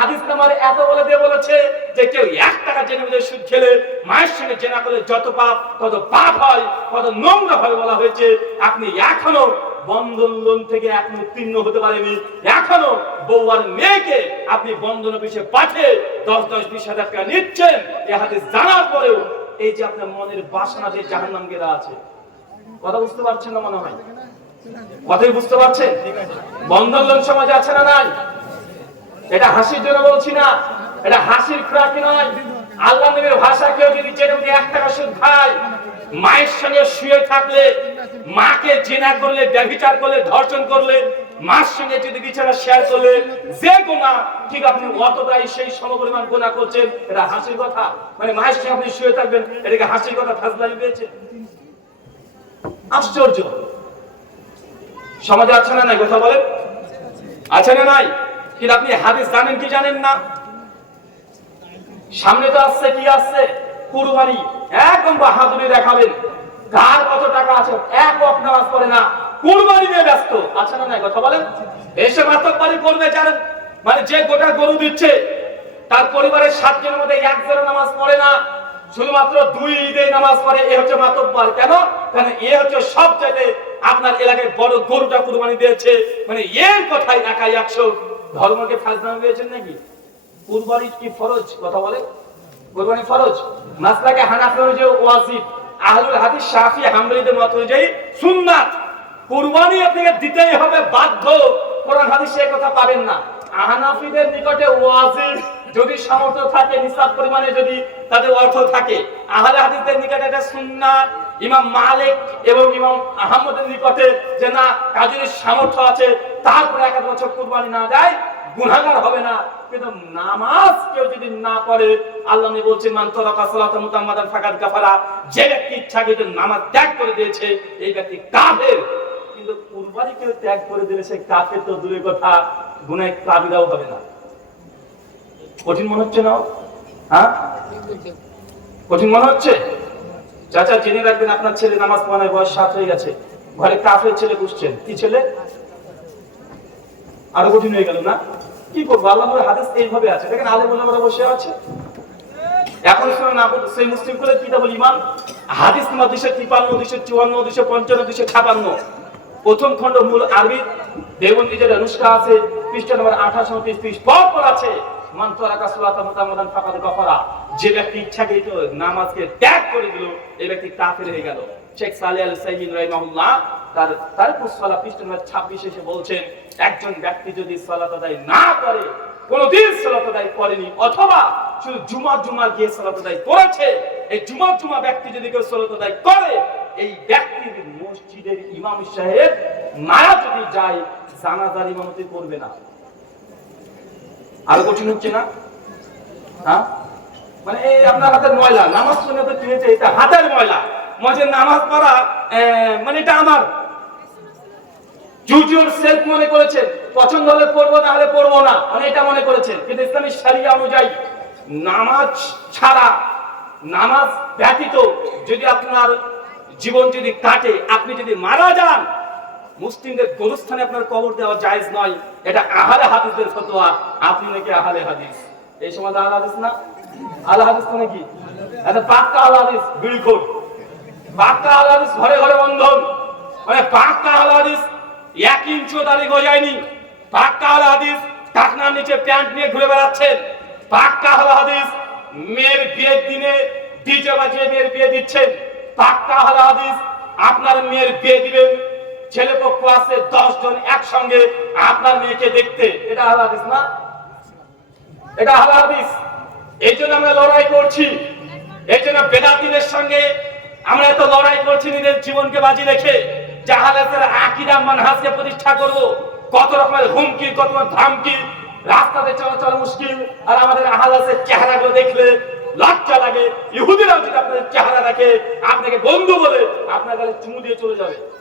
হাদিস নামার এত বলে দিয়ে বলেছে যে কেউ এক টাকা জেনে বুঝে সুদ খেলে, মায়ের সঙ্গে জেনা করলে যত পাপ তত পাপ হয়, কত নোংরা হয় বলা হয়েছে, আপনি এখনও বন্ধন লোন থেকে এখন উত্তীর্ণ হতে পারেনি এখনও বউ মেয়েকে আপনি বন্ধন অফিসে পাঠিয়ে দশ দশ, বিশ হাজার টাকা নিচ্ছেন। এ হাদিস জানার পরেও এই যে আপনার মনের বাসনা যে জাহান্নাম গেরা আছে, কথা বুঝতে পারছেন না মনে হয়? কথাই বুঝতে পারছেন? বন্ধন লোন সমাজে আছে না নাই? এটা হাসির জন্য বলছি না, এটা হাসির খোরাকি নয়। আল্লাহ নবীর ভাষা কেউ যদি জেনে বুঝে এক টাকা সুদ খায়, মায়ের সঙ্গে শুয়ে থাকলে, মাকে জেনা করলে, ব্যভিচার করলে, ধর্ষণ করলে, মার সঙ্গে যদি বিছানা শেয়ার করলে, যে গোনা ঠিক আপনি অতটাই সেই সমপরিমাণ গোনা করছেন, এটা হাসির কথা। মানে মায়ের সঙ্গে আপনি শুয়ে থাকবেন, এটাকে হাসির কথা ফাজলামি পেয়েছে। আশ্চর্য। সমাজে আছে না নাই? কথা বলেন। আছে না নাই? কিন্তু আপনি হাদিস জানেন কি জানেন না? সামনে তো আসছে, কি আসছে? কুরবানি। একদম বাহাদুরি দেখাবেন। কার কত টাকা আছে? এক ওয়াক নামাজ না। কুরবানি নিয়ে ব্যস্ত। আছে না নাই? কথা বলেন? এসে করবে মানে যে গোটা গরু দিচ্ছে, তার পরিবারের সাতজনের মধ্যে একজনের নামাজ পড়ে না। শুধুমাত্র দুই ঈদে নামাজ পড়ে, এ হচ্ছে মাতব্বার। কেন? কারণ এ হচ্ছে সব জায়গায় আপনার এলাকায় বড় গরুটা কুরবানি দিয়েছে। মানে এর কথাই একাই একশো। ধর্মকে ফাজনামা পেয়েছেন নাকি? কুরবানি কি ফরজ? কথা বলে? কুরবানি ফরজ? মাসলাকে হানাফি অনুযায়ী ওয়াজিব, আহলুল হাদিস শাফি হাম্বলিদের মত অনুযায়ী সুন্নাত। কুরবানি আপনাকে দিতেই হবে বাধ্য। কোরআন হাদিসে এই কথা পাবেন না। আহনাফিদের নিকটে ওয়াজিব যদি সামর্থ্য থাকে, নিসাব পরিমাণে যদি তাদের অর্থ থাকে, আহলে হাদিসদের নিকটে এটা সুন্নাত। ইমাম মালিক এবং ইমাম আহমদের নিকটে যে না কাজের সামর্থ্য আছে তারপরে এক বছর কুরবানি না দেয়, গুনাহগার হবে না। কিন্তু নামাজ কেউ যদি না পড়ে, আল্লাহ নবী বলছেন, মান তারাকা সালাতা মুতাম্মাদান ফাকাদ কাফারা যে ব্যক্তি ইচ্ছাকৃত নামাজ ত্যাগ করে দিয়েছে, এই ব্যক্তি কাফের। কিন্তু কুরবানি কেউ ত্যাগ করে দিলে সে কাফের তো দূরের কথা গুনাহ কাবিরাও হবে না। কঠিন মনে হচ্ছে না? হ্যাঁ? কঠিন মনে হচ্ছে? চাচা জেনে রাখবেন আপনার ছেলে নামাজ পড়ানোর বয়স সাত হয়ে গেছে। ঘরে কাফের ছেলে বুঝছেন কি ছেলে? আরও কঠিন হয়ে গেল না? কি করব? আল্লাহর হাদিস এইভাবে আছে। দেখেন আলে মোলামারা বসে আছে। এখন সেই মুসলিম করে ইমান হাদিস দুশো তিপান্ন দুশো চুয়ান্ন দুশো পঞ্চান্ন দুশো ছাপান্ন। প্রথম খণ্ড মূল আরবি। দেবন্দী যে অনুষ্কা আছে। পৃষ্ঠা নম্বর আঠাশ পর পর আছে। মান তারাকা সালাতা মুতামাদান ফাকাদ কাফারা। যে ব্যক্তি ইচ্ছাকৃত নামাজকে ত্যাগ করে দিল, এই ব্যক্তি কাফের হয়ে গেল। শেখ সালেহ আল সাইমিন রাহিমাহুল্লাহ তার তার পুষ্পালা পৃষ্ঠা নম্বর ছাব্বিশ এসে বলছেন, একজন ব্যক্তি যদি সালাত আদায় না করে, কোনদিন সালাত আদায় করেনি, অথবা শুধু জুমা জুমা গিয়ে সালাত আদায় করেছে, এই জুমা জুমা ব্যক্তি যদি কেউ সালাত আদায় করে, এই ব্যক্তির মসজিদের ইমাম সাহেব মারা যদি যায়, জানাজার ইমামতি করবে না। আরও কঠিন হচ্ছে না? হ্যাঁ? মানে এই আপনার হাতের ময়লা, নামাজ শুনে তো কি হয়েছে এটা হাতের ময়লা। মজে নামাজ পড়া মানে এটা আমার। জুজুর সেলফ মনে করেছেন পছন্দ হলে পড়ব, না হলে পড়ব না মানে এটা মনে করেছেন কিন্তু ইসলামী শারিয়া অনুযায়ী, নামাজ ছাড়া, নামাজ ব্যতীত যদি আপনার জীবন যদি কাটে, আপনি যদি মারা যান মুসলিমদের গোরস্থানে আপনার কবর দেওয়া জায়েজ নয়। এটা আহালে হাদিসদের ফতোয়া। আপনি নাকি আহালে হাদিস? এই সময় আহলে হাদিস না? আহলে হাদিস মানে কি? এটা পাক্কা আহলে হাদিস বিড়িখোর পাক্কা আহলে হাদিস ঘরে ঘরে বন্ধন। মানে পাক্কা আহলে হাদিস, এক ইঞ্চিও দাড়ি গজায়নি। পাক্কা আহলে হাদিস টাকনার নিচে প্যান্ট নিয়ে ঘুরে বেড়াচ্ছেন। পাক্কা আহলে হাদিস, মেয়ের বিয়ের দিনে ডিজে বাজিয়ে মেয়ের বিয়ে দিচ্ছেন। পাক্কা আহলে হাদিস, আপনার মেয়ের বিয়ে দিবেন। ছেলে পক্ষ আছে, দশ জন একসঙ্গে আপনার মেয়েকে দেখতে। এটা হাদিস না? এটা হাদিস। এই জন্য আমরা লড়াই করছি। এই জন্য বেদাতিদের সঙ্গে আমরা এত লড়াই করছি নিজের জীবনকে বাজি রেখে। জাহালাতের আকিদা মানহাজকে প্রতিষ্ঠা করব। কত রকমের হুমকি, কত রকমের ধামকি। রাস্তাতে চলাচল মুশকিল। আর আমাদের আহালাসের চেহারাগুলো দেখলে লজ্জা লাগে। ইহুদিরাও যদি আপনাদের চেহারা রাখে আপনাকে বন্ধু বলে আপনার কাছে চুমু দিয়ে চলে যাবে।